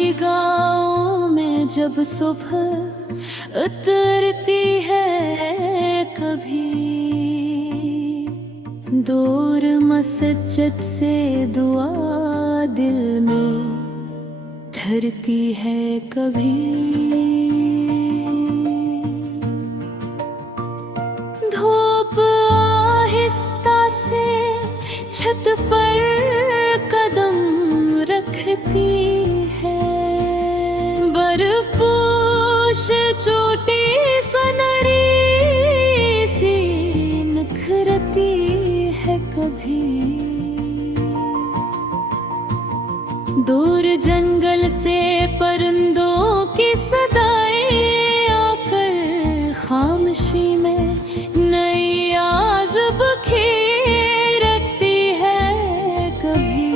पहाड़ी गाँव में जब सुबह उतरती है कभी, दूर मस्जिद से दुआ दिल में धरती है कभी। धूप आहिस्ता से छत पर कदम रखती है, बर्फ पोश चोटी सनरी सी निखरती है कभी। दूर जंगल से परिंदों की सदाएं आकर खामोशी में नई आज़ब खेरती है कभी।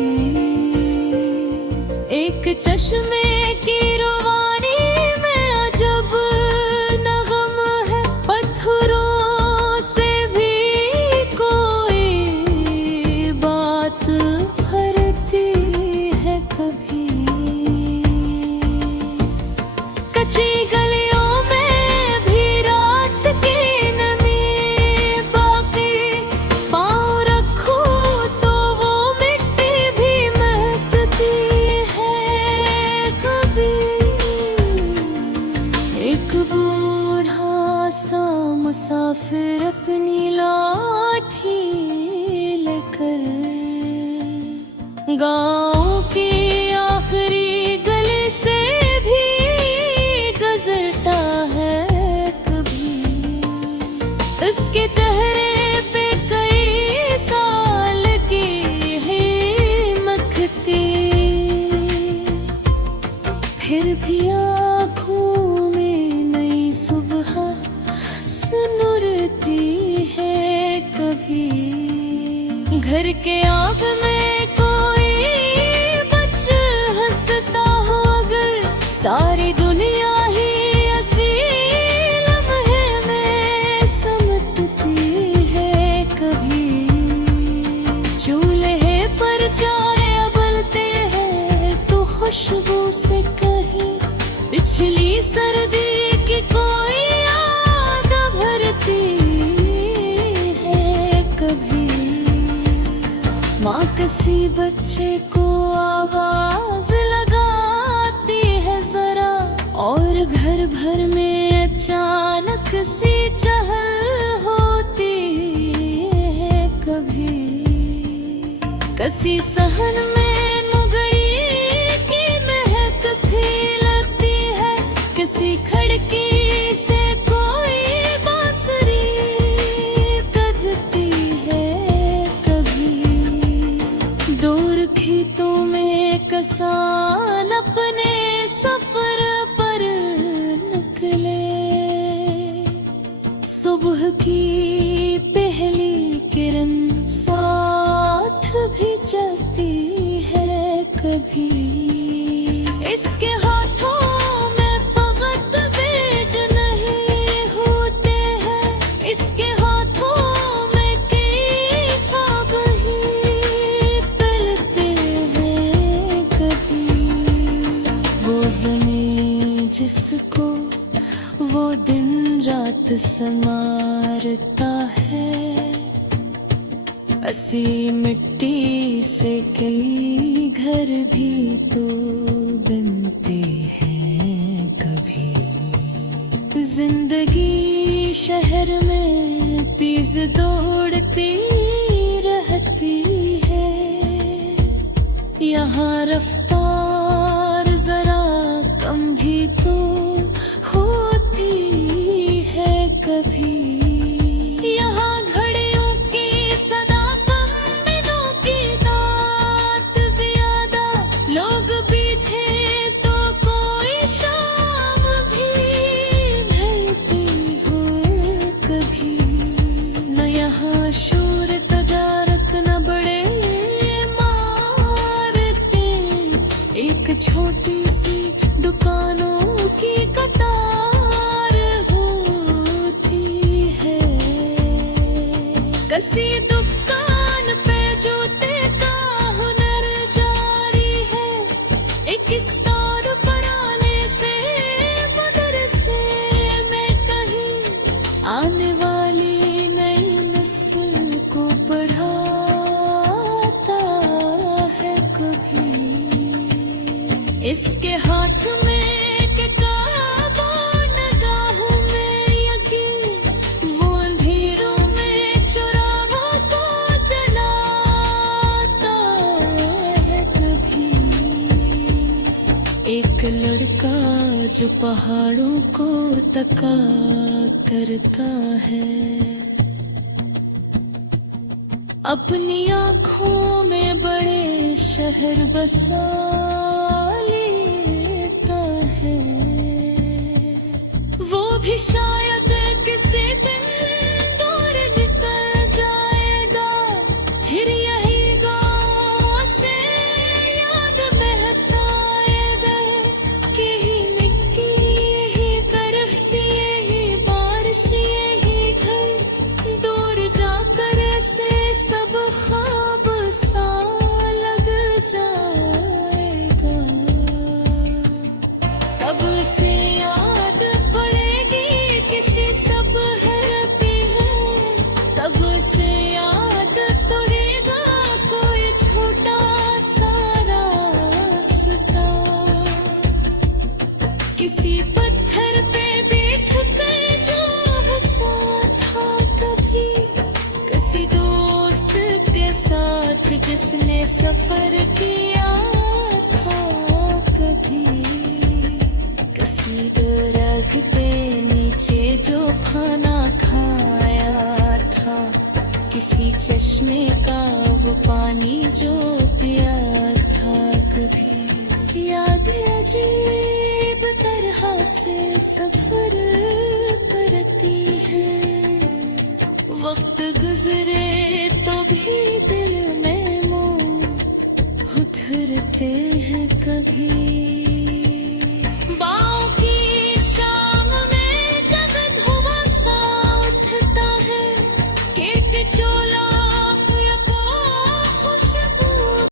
एक चश्मे की रवानी में अजब नगम है, पत्थरों से भी कोई बात भरती है कभी। कच्ची गलियों में भी रात की नमी बाकी, पाँव रखूं तो वो मिट्टी भी महकती है कभी। एक बूढ़ा सा मुसाफिर अपनी लाठी लेकर गाँव की आखिरी गली से भी गुजरता है कभी। उसके चेहरे पे कई साल की हिम्मत थी, फिर भी आँखों में नई सुबह सुनुरती है कभी। घर के आग में कोई बच हंसता हो अगर, सारी दुनिया ही ऐसी लम्हे में समझती है कभी। चूल्हे पर चाय उबलते हैं तो खुशबू से कहीं पिछली सर्दी की कोई याद भरती है कभी। माँ किसी बच्चे को आवाज लगाती है जरा, और घर भर में अचानक सी चहल होती है कभी। कसी सहन में नुगड़ी की महक फैलती है, किसी खिड़की से कोई बांसुरी बजती है कभी। दूर खेतों में किसान अपने सफर पर निकले, सुबह की पहली किरण साथ भी चलती है कभी। इसके हाथों में फकत बीज नहीं होते हैं, इसके हाथों में कई ख्वाब ही पलते हैं कभी। वो ज़मीं जिसको वो दिन रात संवारता है, ऐसी मिट्टी से कई घर भी तो बनते हैं कभी। जिंदगी शहर में तेज दौड़ती रहती है, यहाँ रफ्तार जरा कम भी तो होती है कभी। यहाँ घड़ियों की सदा कम, दिनों की दात ज्यादा, लोग बैठे तो कोई शाम भी ढलती हुई कभी। न यहाँ शोर तजारत न बड़े मारते, एक छोटी सी दुकानों की कतार होती है। कसी दुकान पे जूते का हुनर जारी है, एक स्टोर हाथ में के काबा नगाहों में यकीन वो अंधेरों में चुराहों को जलाता है कभी एक लड़का जो पहाड़ों को तका करता है अपनी आँखों में बड़े शहर बसा लेता है वो भी शायद किसी दिन दूर निकल जाएगा फिर यही गाँव से याद बहता आएगा कि ही मिट्टी यही बरसती यही बारिश यही घर दूर जाकर ऐसे सब ख्वाब सा लग जाएगा तब से याद पड़ेगी किसी सपहर पे है तब से याद तुरेगा कोई छोटा सा रास्ता किसी पत्थर पे बैठ कर जो हंसा था कभी किसी दोस्त के साथ जिसने सफर किया था कभी किसी दरख्त पे नीचे जो खाना खाया था किसी चश्मे का वो पानी जो पिया था कभी याद अजीब तरह से सफर करती है वक्त गुजरे तो भी दिल में मोह उतरते हैं कभी